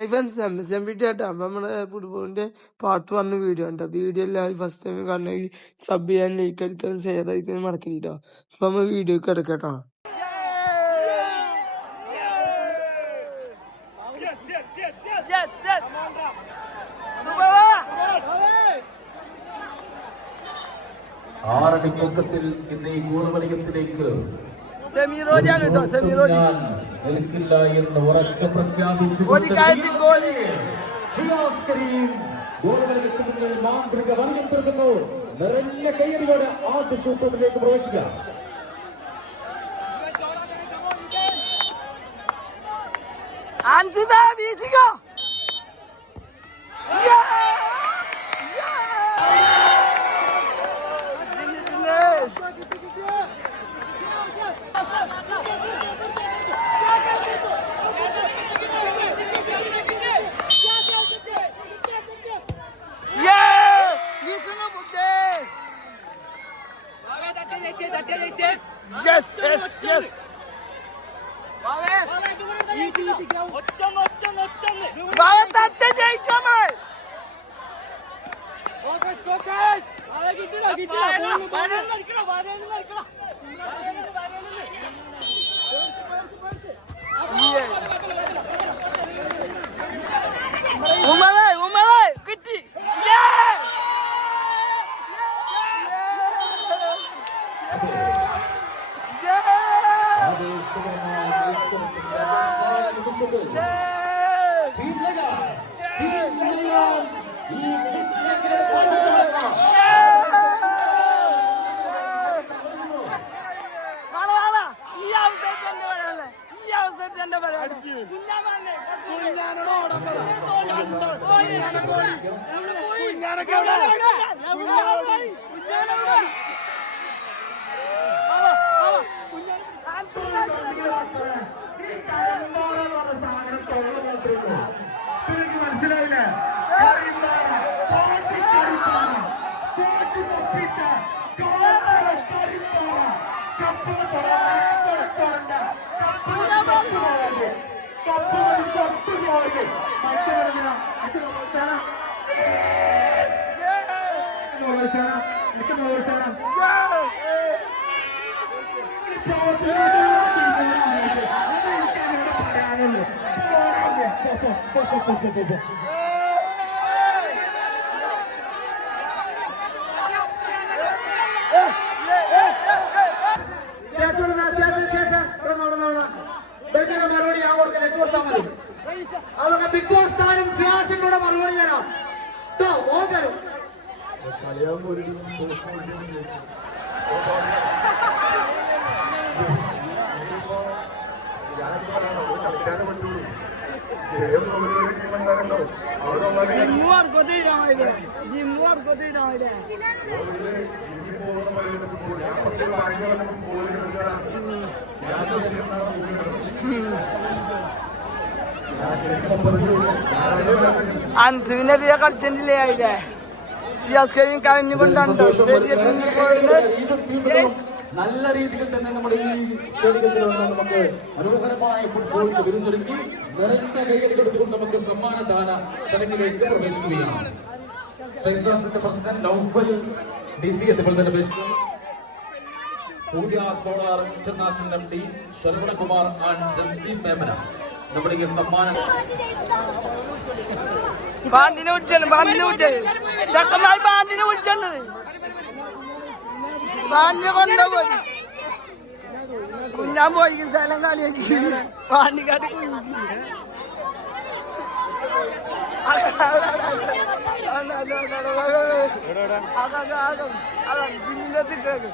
ചേട്ടാ അപ്പൊ നമ്മുടെ ഫുട്ബോളിന്റെ പാർട്ട് 1 വീഡിയോ ഉണ്ടോ? വീഡിയോ എല്ലാവരും ഫസ്റ്റ് ടൈം കാണണമെങ്കിൽ സബ് ചെയ്യാൻ, ലൈക്ക് അടിക്കാൻ, ഷെയർ അടിക്കാൻ മറക്കരുട്ടോ. അപ്പൊ നമ്മൾ വീഡിയോ എടുക്കട്ടോ. ആറടി തൂക്കത്തിൽ ഇന്ന് ഈ ഗോൾവലയത്തിലേക്ക് നിൽക്കില്ല എന്ന് ഉറക്കെ പ്രഖ്യാപിച്ചു മാന്ത്രിക വലയം തീർക്കുന്നു. നിറഞ്ഞ കയ്യടിയോടെ ആദ്യ സൂപ്പറിലേക്ക് പ്രവേശിക്കാം. മനസ്സിലായില്ലേ? മറുപടി കൊടുത്താൽ മതി. അതുകൊണ്ട് ബിഗ് ബോസ് താരം ശ്വാസങ്ങളുടെ മറുപടി തരാം. തരും അൻസുവിനെതിരെ കളിച്ചിട്ടില്ലേ അതിലെ സിയാസ്കയും കരഞ്ഞുകൊണ്ടുണ്ടോ സ്റ്റേഡിയത്തിൽ പോയത്? നല്ല രീതിയിൽ തന്നെ നമ്മുടെ ഈ സ്റ്റേഡിയത്തിൽ നമുക്ക് മനോഹരമായ ഫുട്ബോളിന് വിരുന്നൊരുക്കി നിറഞ്ഞ കൈയടി കൊടുത്തുകൊണ്ട് നമുക്ക് സമ്മാനദാന ചടങ്ങിലേക്ക് പ്രവേശിക്കുകയാണ്. ടെക്സാസിന്റെ പ്രസിഡന്റ് നൗഫൽ ഡിജി എത്തിയപ്പോൾ തന്നെ പ്രവേശിച്ചു. Surya solar international M D Saravanakumar and ജസി മേമന നമ്മുടെ ഈ സമ്മാനം ചക്കമായി ബാന്തിനെ വിളിച്ചത് ബാന്തി കൊണ്ടുപോയി കുഞ്ഞാൻ പോയി സ്ഥലം കളിയാക്കി പാണ്ടിക്കാട്ട് കുഞ്ഞി തിട്ടേക്ക്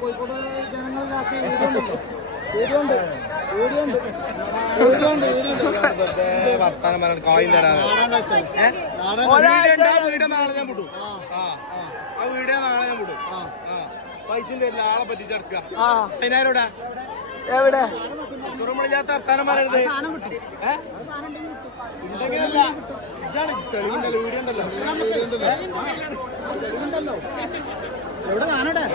കോഴിക്കോട് ജനങ്ങളുടെ വർത്താനം പറയാൻ കോയിൻ തരാതെ വീഡിയോ നാളെ ഞാൻ വിടും. ആ വീഡിയോ നാളെ ഞാൻ വിടും. പൈസ തരില്ല, ആളെ പറ്റിച്ചെടുക്കുക. 10,000 എവിടെ തുറമുടില്ലാത്ത വർത്താനം പറയരുത്. തെളിവുണ്ടല്ലോ, വീഡിയോ ഉണ്ടല്ലോ.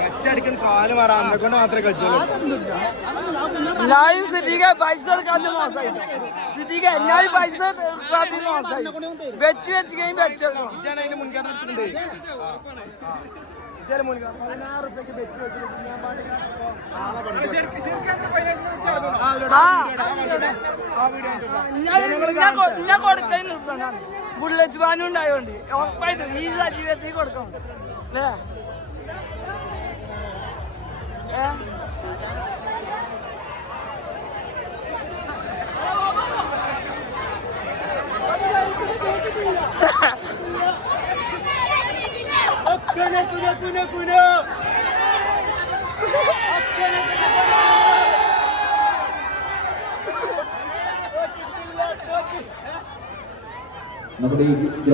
ഒറ്റയടിക്കൻ കാല് മാറാം, അന്നെ കൊണ്ട് മാത്രമേ കളിച്ചുള്ളൂ. എന്നാലും സിദ്ദീഖ പൈസ എടുക്കാത്ത മോശമായി. സിദ്ദീഖ എന്നാലും പൈസ എടുക്കാത്ത മോശമായി. വെച്ച് വെച്ച് കഴിഞ്ഞ് വെച്ചെടുക്കണം. ഇജ്ജാണ് അതിന് മുൻഗണന എടുത്തിട്ടുണ്ട്. ഇജ്ജാണ് മുൻഗണന 16 റുപ്യക്ക് വെച്ച് വെച്ചിട്ട് ഞാൻ കൊടുക്കാൻ നിർത്തണം. ബുള്ളറ്റ് വാനും ഉണ്ടായോണ്ട് ഉറപ്പായിട്ടും ഈ സാഹചര്യത്തിൽ കൊടുക്കണം അല്ലേ?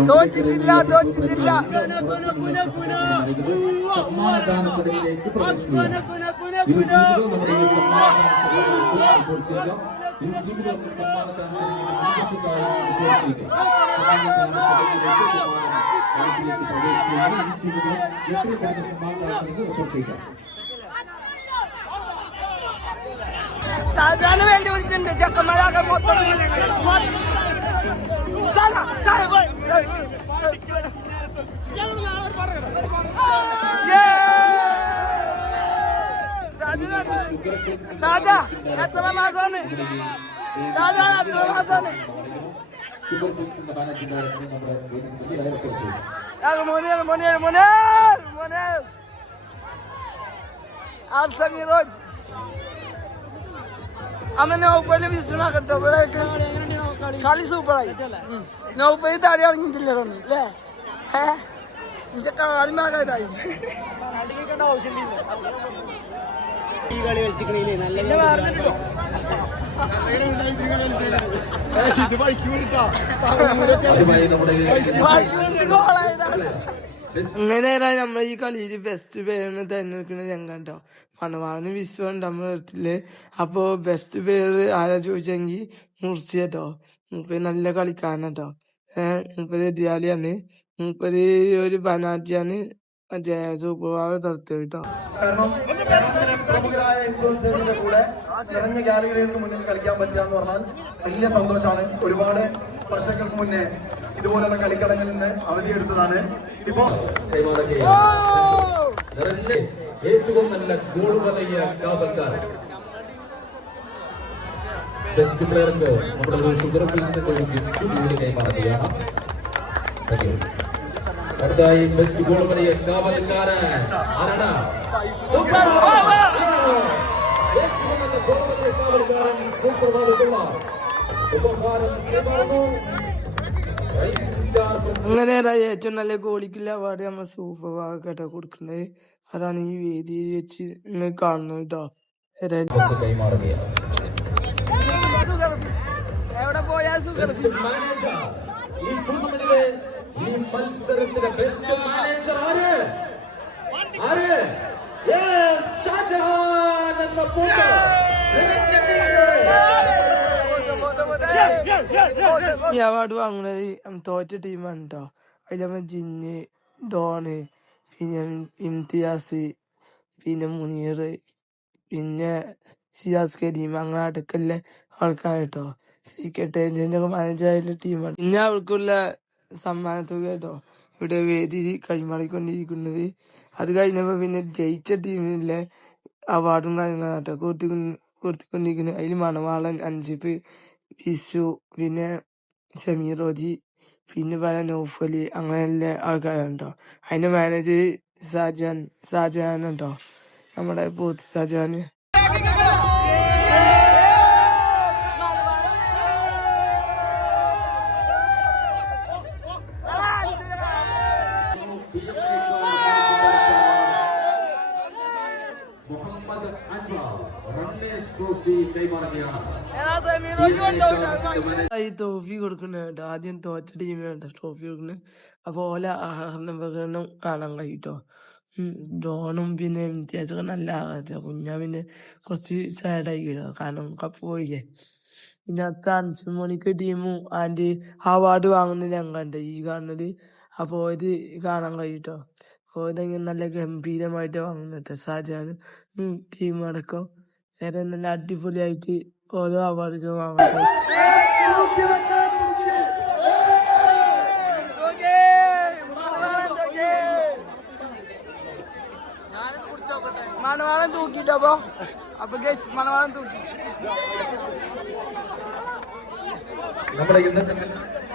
തോറ്റിട്ടില്ല സമ്മാനദാന ചടങ്ങിലേക്ക് പ്രവേശിക്കുകയാണ്. സാധാരണ വേണ്ടി വിളിച്ചിട്ടുണ്ട് ചെക്കന്മാരൊക്കെ മൊത്തം സാജ എത്ര മാസമാണ്? സാജ എത്ര മാസമാണ്? സമീറോജ് അമ്മ നൗഫല് വിശ്രമാക്കട്ടോ. കളി സൂപ്പറായി. നൗഫല് തടി ഇറങ്ങിയിട്ടില്ല അല്ലേ? എന്റെ കാലിമാകാതായി. ഈ കളി കളിച്ചിക്കണേ നല്ല അങ്ങനെ നമ്മൾ ഈ കളിയിൽ ബെസ്റ്റ് പേരിന് തെരഞ്ഞെടുക്കുന്ന രംഗണ്ടോ. മണവാന് വിശ്വണ്ട് നമ്മുടെ അടുത്തില്. അപ്പൊ ബെസ്റ്റ് പേര് ആരാ ചോദിച്ചെങ്കിൽ മുർസി കേട്ടോ. മൂപ്പര് നല്ല കളിക്കാരനട്ടോ. മൂപ്പര് എതിരാളിയാണ്. മൂപ്പര് ഒരു ബനാറ്റിയാണ്. മറ്റേ സൂപ്പർ പവർ തടുത്തു കേട്ടോ. കാരണം പ്രമുഖരായ ഇൻഫ്ലുവൻസേഴ്സിന്റെ കൂടെ നിറഞ്ഞ ഗാലറികൾക്ക് മുന്നിൽ കളിക്കാൻ പറ്റുക എന്ന് പറഞ്ഞാൽ വലിയ സന്തോഷമാണ്. ഒരുപാട് വർഷങ്ങൾക്ക് മുന്നേ ഇതുപോലുള്ള കളിക്കളങ്ങളിൽ നിന്ന് അവധിയെടുത്തതാണ്. ഇപ്പോ ഏറ്റവും നല്ല ഗോൾ വലയ കാവൽക്കാരൻ ബെസ്റ്റ് പ്ലെയർക്ക് നമ്മുടെ ഒരു ഷുഗർ ഫിൽസിന്റെ ഒരു ഗിഫ്റ്റ് കൂടി കൈമാറുകയാണ്. അടുത്തായി ബെസ്റ്റ് ഗോൾ വലയ കാവൽക്കാരൻ ആരാണ്? സൂപ്പർ അങ്ങനെ ഏറ്റവും നല്ല ഗോളിക്കുള്ള അവാർഡ് നമ്മൾ സൂപ്പർ പവർ കേട്ടോ കൊടുക്കുന്നത്. അതാണ് ഈ വേദിയിൽ വെച്ച് നിങ്ങൾ കാണുന്നത് കേട്ടോ. എവിടെ പോയാ സുഖം ഈ മത്സരത്തിലെ ബെസ്റ്റ് മാനേജർ ആര്? ഷാജഹാൻ എന്ന ഈ അവാർഡ് വാങ്ങുന്നത് തോറ്റ ടീമാണ് കേട്ടോ. അതിൽ നമ്മൾ ജിന്ന്, ഡോണ്, പിന്നെ ഇംതിയാസ്, പിന്നെ മുനീർ, പിന്നെ സിയാസ് കരീം, അങ്ങനെ അടുക്കല്ല ആൾക്കാർ കേട്ടോ. CK10 മാനേജറായിട്ടുള്ള ടീമാണ്. പിന്നെ അവർക്കുള്ള സമ്മാനത്തുക കേട്ടോ ഇവിടെ വേദി കൈമാറിക്കൊണ്ടിരിക്കുന്നത്. അത് കഴിഞ്ഞപ്പോ പിന്നെ ജയിച്ച ടീമിലെ അവാർഡും കാര്യങ്ങളും കേട്ടോ കൊടുത്തിക്കൊണ്ടിരിക്കുന്നത്. അതിൽ മണവാളൻ, അൻസിഫ്, വിശു, പിന്നെ സമീറോജി, പിന്നെ പല നൗഫലി, അങ്ങനെയുള്ള ആൾക്കാരാണ് കേട്ടോ. അതിന്റെ മാനേജർ ഷാജഹാൻ കേട്ടോ. നമ്മുടെ പോത്ത് ഷാജഹാന്. ഈ ട്രോഫി കൊടുക്കുന്നത് കേട്ടോ. ആദ്യം തോറ്റ ടീമിനാണ് ട്രോഫി കൊടുക്കുന്നത്. അപ്പൊ ഓല ആഹരണം പ്രകടനം കാണാൻ കഴിട്ടോ. ജോണും പിന്നെ ഇംതിയാസൊക്കെ നല്ല ആകാശ കുഞ്ഞാ പിന്നെ കുറച്ച് സാഡായി കിട്ടുക കാരണം കപ്പ് പോയില്ലേ. പിന്നെ അത്ത അൻസുമണിക്ക് ടീമും ആൻഡ് അവാർഡ് വാങ്ങുന്നത് ഞാൻ കണ്ട് ഈ കാണുന്നത്. അപ്പൊ ഇത് കാണാൻ കഴിയൂട്ടോ. അപ്പൊ ഇതെങ്ങനെ നല്ല ഗംഭീരമായിട്ട് വാങ്ങുന്നുണ്ട് ഷാജാനും ടീമും അടക്കം. നേരെ നല്ല അടിപൊളിയായിട്ട് ഓരോ അവാർഡുകൾ വാങ്ങുന്നത്. മണവാളം തൂക്കിട്ടോ അപ്പൊ മണവാളം തൂക്കി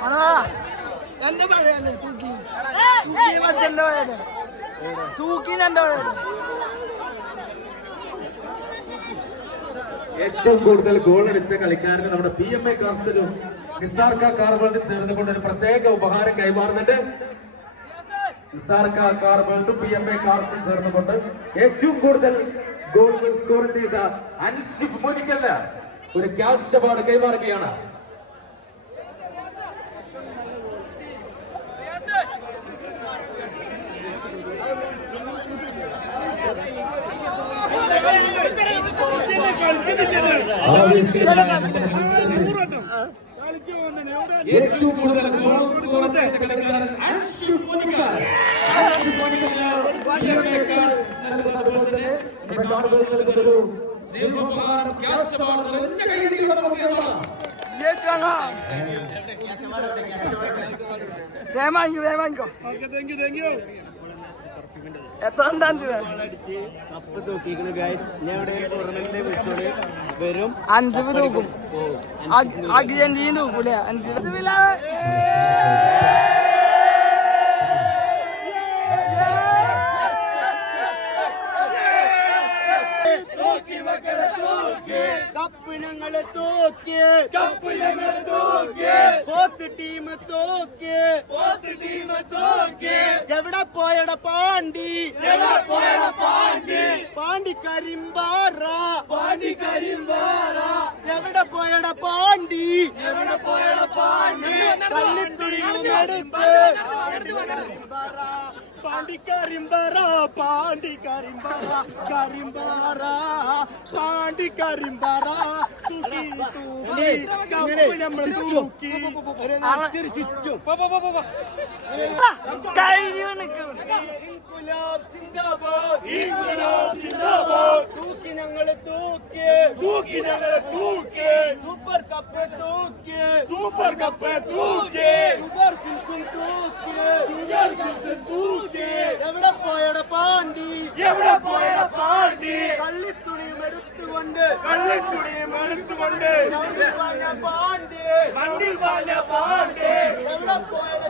മണവാള എന്താ പറയാ തൂക്കി എന്താ പറയാ തൂക്കിന് എന്താ പറയാ. ഏറ്റവും കൂടുതൽ ഗോൾ അടിച്ച കളിക്കാരന് നമ്മുടെ PMA കാർസിലും നിസാർക്ക കാർബോൾട്ടും ചേർന്നുകൊണ്ട് ഒരു പ്രത്യേക ഉപഹാരം കൈമാറുന്നുണ്ട്. നിസാർക്ക കാർബോൾട്ടും PMA കാർസും ചേർന്നുകൊണ്ട് ഏറ്റവും കൂടുതൽ ഗോളുകൾ സ്കോർ ചെയ്ത അൻഷിഫ് മോനിക്കല്ല ഒരു ക്യാഷ് അവാർഡ് കൈമാറുകയാണ്. ഏറ്റവും കൂടുതൽ ഗോൾ സ്കോർ ചെയ്ത കളിക്കാരൻ അൻഷിഫ് മോനിക്ക. എത്ര ഡാൻസ് കപ്പ് തൂക്കിക്കണ് ഗൈസ്. ഞാൻ ടൂർണമെന്റിൽ വിളിച്ചോളി വരും. 5 തൂക്കും അർജന്റീന തൂക്കൂലേ 5 കപ്പ് ഞങ്ങള് തൂക്കി പോത്ത് ടീം തൂക്കി എവിടെ പോയട പാണ്ടി പാണ്ടി കരിമ്പാറ എവിടെ പോയട പാണ്ടി കള്ളിത്തുണിയുമെടുത്ത് പാണ്ടി കരിമ്പാറ തൂക്കി തൂക്കി ഞങ്ങള് തൂക്കി സൂപ്പർ കപ്പ് തൂക്കി ഷുഗർ ഫിൽസും തൂക്കി എവിടെ പോയട പാണ്ടി കള്ളിത്തുണിയും എടുത്തുകൊണ്ട് പാണ്ടി എവിടെ പോയട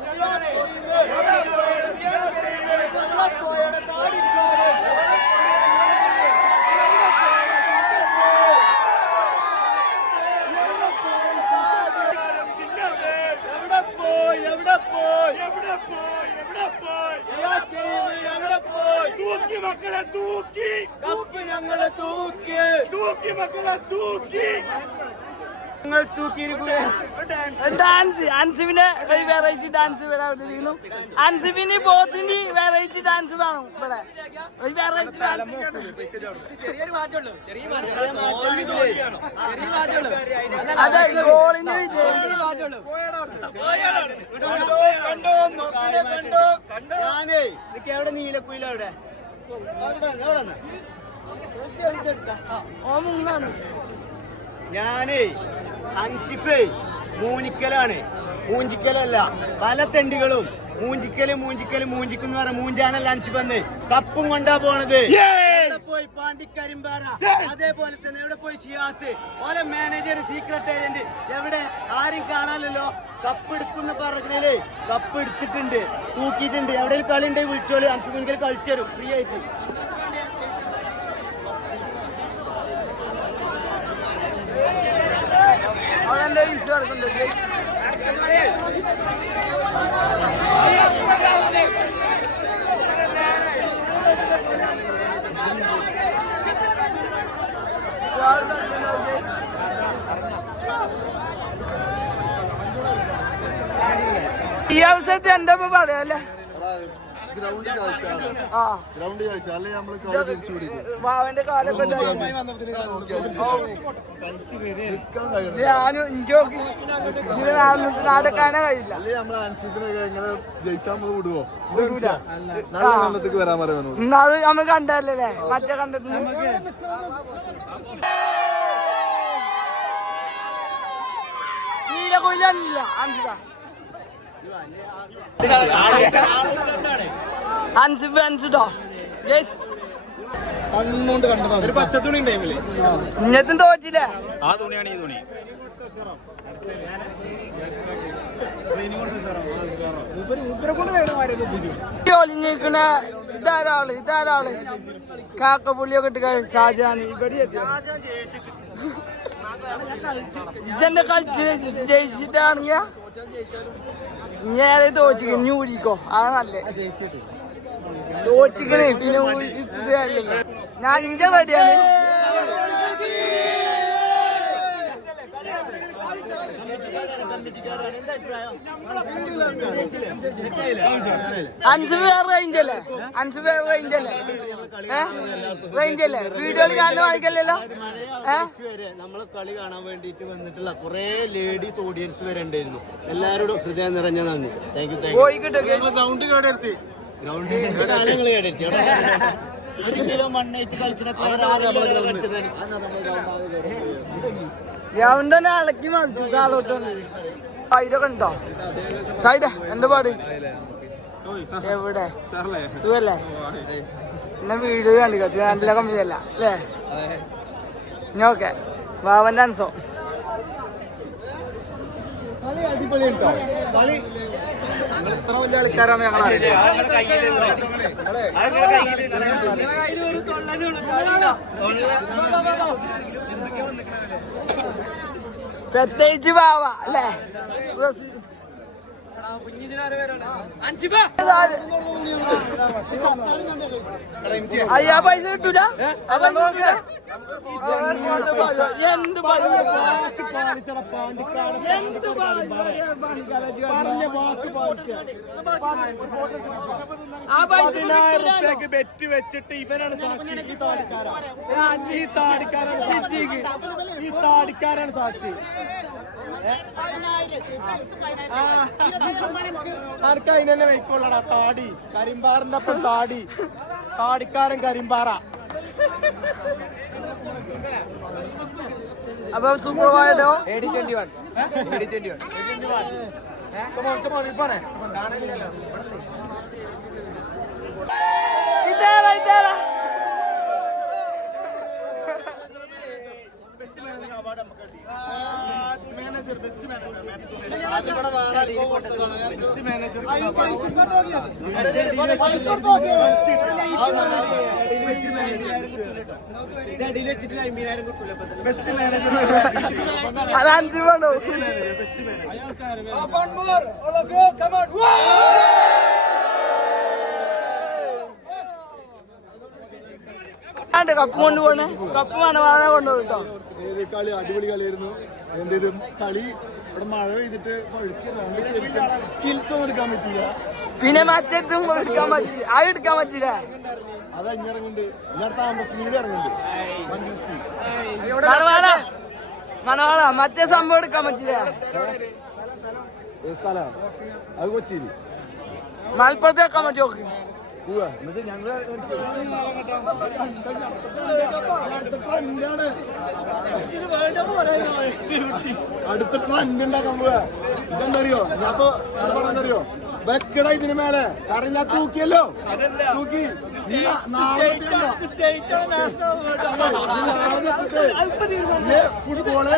പോയട താടിക്കാരൻ എവിടെ പോയി തൂക്കി മക്കളെ തൂക്കി കപ്പ് ഞങ്ങളെ തൂക്കി മക്കളെ തൂക്കി ഡാൻസ് അൻസിബിന്റെ വെറൈറ്റി ഡാൻസ് ഇവിടെ അവതരിക്കുന്നു. അൻസിബിന് പോത്തിന്റെ വെറൈറ്റി ഡാൻസ് വേണം ഇവിടെ ഒരു വെറൈറ്റി ഡാൻസ്. അതെ ഗോളിന് വിജയം. ഞാനേ നിനക്ക് എവിടെ നീലക്കുയില എവിടെ ഓ മുങ്ങാണ്. ഞാനേ അൻഷിഫേ മൂഞ്ചിക്കലാണ്, മൂഞ്ചിക്കലല്ല. പല തെണ്ടികളും മൂഞ്ചിക്കെന്ന് പറഞ്ഞ മൂഞ്ചാനല്ല അൻഷിഫ് വന്ന് കപ്പും കൊണ്ടാ പോണത്. എവിടെ പോയി പാണ്ടിക്കരിമ്പാറ, അതേപോലെ തന്നെ എവിടെ പോയി ഷിയാസ്, ഓലെ മാനേജർ, സീക്രട്ട് ഏജന്റ് എവിടെ ആരും കാണാനല്ലോ. കപ്പ് എടുക്കുന്ന പറഞ്ഞാലേ കപ്പ് എടുത്തിട്ടുണ്ട്, തൂക്കിയിട്ടുണ്ട്. എവിടെ കളി ഉണ്ടെങ്കിൽ വിളിച്ചോളൂ, അൻഷിഫിങ്കിൽ കളിച്ചു തരും ഫ്രീ ആയിട്ട്. അവന്റെ ഈശോ നടക്കുന്നുണ്ട്. ഈ അവസരത്തിൽ എന്താ പറയാല്ലേ? വാവന്റെ കാലൊക്കെ ഞാനും ഇഞ്ചോക്കി നടക്കാനേ കഴിയില്ല. അത് നമ്മൾ കണ്ടല്ലേ മറ്റേ കണ്ടിട്ട് നീല കൊയിലില്ല അൻസിബ് അൻസിട്ടോ യെസ് ഇന്നത്തും തോറ്റില്ലേ? ആ തുണിയാണ് ഈ തുണി. ഒളിഞ്ഞിരിക്കണ ഇതാരാള് കാക്കപ്പുള്ളിയൊക്കെ ഇട്ട് ഷാജാൻ ഇവിടെ ഇജെന്നെ കളിച്ച് ജയിച്ചിട്ടാണെങ്കിൽ ഞാൻ തോച്ചിക്കും ഞൂരിക്കോ അത് നല്ലേ തോച്ചിക്കണേ പിന്നെ ഇട്ടിട്ട് കാര്യമില്ല. ഞാൻ ഇഞ്ച റെഡിയാണ്. അഞ്ച് പേർ റേഞ്ചല്ലേ റേഞ്ചല്ലേ വീഡിയോയിൽ കാണുന്ന വായിക്കല്ലോ. നമ്മളെ കളി കാണാൻ വേണ്ടിട്ട് വന്നിട്ടുള്ള കുറെ ലേഡീസ് ഓഡിയൻസ് വരെ ഉണ്ടായിരുന്നു. എല്ലാവരോടും ഹൃദയം നിറഞ്ഞ നന്ദി. Thank you. മണ്ണേറ്റ് ഗ്രൗണ്ടനെ അളക്കി മറിച്ചു കാലോട്ടൊന്ന്. ഇതൊക്കെ ഉണ്ടോ സൈദ? എന്താ പാട്? എവിടെ സുഖല്ലേ? എന്നെ വീഡിയോ കണ്ടു കുറച്ച് നല്ല കമ്മിയല്ല അല്ലേ? ഞാൻ ഓക്കെ വാവന്റെ അൻസോ ഇത്ര വലിയ കളിക്കാരാന്ന് ഞങ്ങൾ പ്രത്യേകിച്ച് വാവ അല്ലേ? അയ്യാ പൈസ കിട്ടൂല. എന്ത് ബെറ്റ് വെച്ചിട്ട് ഇവനാണ് സാക്ഷി. ഈ താടിക്കാരാണ് സാക്ഷി. ആർക്കും അതിനെ വയ്ക്കൊള്ളടാ താടി. കരിമ്പാറിന്റെ ഒപ്പം താടിക്കാരൻ കരിമ്പാറ. അപ്പൊ സൂപ്പർ വായോ ഇതേരാ അത് 5 വേണോ? കപ്പ് കൊണ്ടുപോണേ. കപ്പ് മണവാളനെ കൊണ്ടുപോകും കേട്ടോ. കളി അടിപൊളി കളിയായിരുന്നു. എന്ത് കളി ഇവിടെ മഴ പെയ്തിട്ട് സ്കിൽസ് ഒന്നും എടുക്കാൻ പറ്റില്ല. പിന്നെ മറ്റേതും എടുക്കാൻ പറ്റില്ല. അത് എടുക്കാൻ പറ്റില്ല. അത് ഇറങ്ങുന്നുണ്ട്. ഞാൻ താമസത്തിലൂടെ ഇറങ്ങുന്നുണ്ട്. മണവാള മറ്റേ സംഭവം എടുക്കാൻ പറ്റില്ല. സ്ഥലം അത് കൊച്ചിയിൽ മലപ്പുറത്ത് വെക്കാൻ പറ്റുമോ? അടുത്ത ട്രെൻഡ് ഉണ്ടാക്കാൻ പോവാ. ഇതെന്തറിയോ? ഞാനിപ്പോ പറഞ്ഞറിയോ വെക്കട ഇതിന് മേലെ കാരണം ഞാൻ തൂക്കിയല്ലോ. തൂക്കി ഫുട്ബോള്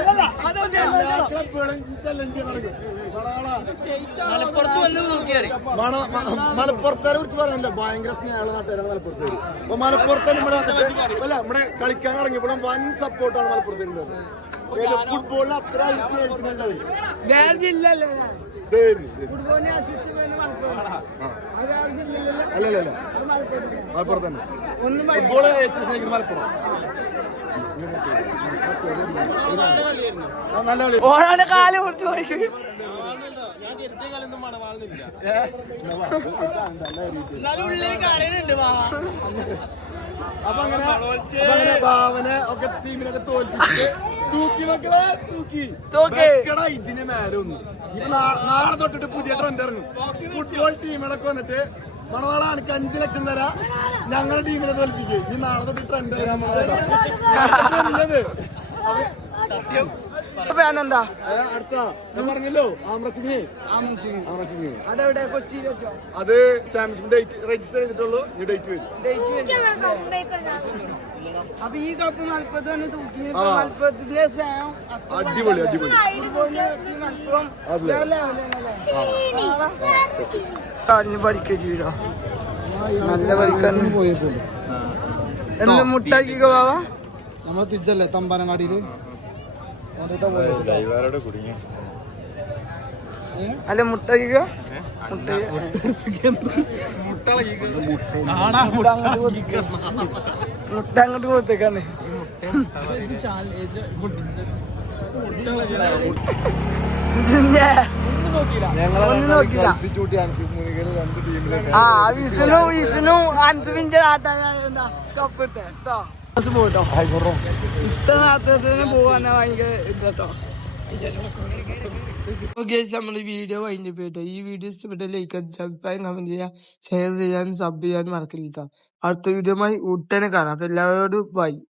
മലപ്പുറത്തെ കുറിച്ച് പറയാനില്ല. ഭയങ്കര സ്നേഹമുള്ള നാട്ടുകാരാണ് മലപ്പുറത്തേര്. അപ്പൊ മലപ്പുറത്തെ നമ്മുടെ കളിക്കാൻ ഇറങ്ങിയപ്പോൾ വൻ സപ്പോർട്ടാണ് മലപ്പുറത്തേക്ക്. ഫുട്ബോളിൽ അത്ര സ്നേഹിക്കുന്നുണ്ടാവും. അല്ലല്ല മലപ്പുറം തന്നെ ഫുട്ബോള് ഏറ്റവും സ്നേഹിക്കുന്ന മലപ്പുറം. നല്ല കളി. ഓരാണ് കാല് മുറിച്ച് പോയി. അപ്പൊ അങ്ങനെ ഭാവനെ ഒക്കെ ടീമിനൊക്കെ തോൽപ്പിച്ച് തൂക്കി മക്കളെ തൂക്കി വെക്കടാ ഇതിന് മേലെ ഒന്ന്. ഇപ്പൊ നാളെ തൊട്ടിട്ട് പുതിയ ട്രെൻഡ് ഇറങ്ങും. ഫുട്ബോൾ ടീമുകളൊക്കെ വന്നിട്ട് മണവാള എനിക്ക് 5 ലക്ഷം തരാം, ഞങ്ങളുടെ ടീമിനെ തോൽപ്പിക്കും. ഈ നാളെ തൊട്ട് ട്രെൻഡ് ഇറങ്ങാൻ എന്താ അടുത്ത ഞാൻ പറഞ്ഞല്ലോ ആമ്രസിംഗ് അത് ചാമ്പ്യൻഷിപ്പ് ഡേറ്റ് രജിസ്റ്റർ ചെയ്തിട്ടുള്ളൂ. ഈ ഡേറ്റ് വരും. അപ്പൊ ഈ കപ്പ് മലപ്പുറത്ത് തൂക്കി മലപ്പുറത്തിന്റെ അടിപൊളി അടിപൊളി പഠിക്ക ചെയ്തോ, നല്ല പഠിക്കാനും പോയിട്ടുണ്ട്. എന്ത് മുട്ടാക്കിക്ക ബാബ നമ്മളെ തിരിച്ചല്ലേ തമ്പാനങ്ങാടിയില് അല്ല മുട്ടാക്കിക്ക മുട്ട അങ്ങോട്ട് കൊടുത്തേക്കാണ്. വിഷ്ണു അൻസുവിന്റെ കപ്പ് എടുത്തോ പോട്ടോ. ഇത്ര നേരത്തെ പോവാനാ ഭയങ്കര ഇതട്ടോ. നമ്മുടെ വീഡിയോ കഴിഞ്ഞു പോയിട്ടോ. ഈ വീഡിയോ ഇഷ്ടപ്പെട്ട ലൈക്ക് അടിച്ച് അഭിപ്രായം കമന്റ് ചെയ്യുക, ഷെയർ ചെയ്യാനും സബ് ചെയ്യാനും മറക്കില്ല. അടുത്ത വീഡിയോയുമായി ഉടനെ കാണാം. അപ്പൊ എല്ലാവരോടും ബൈ.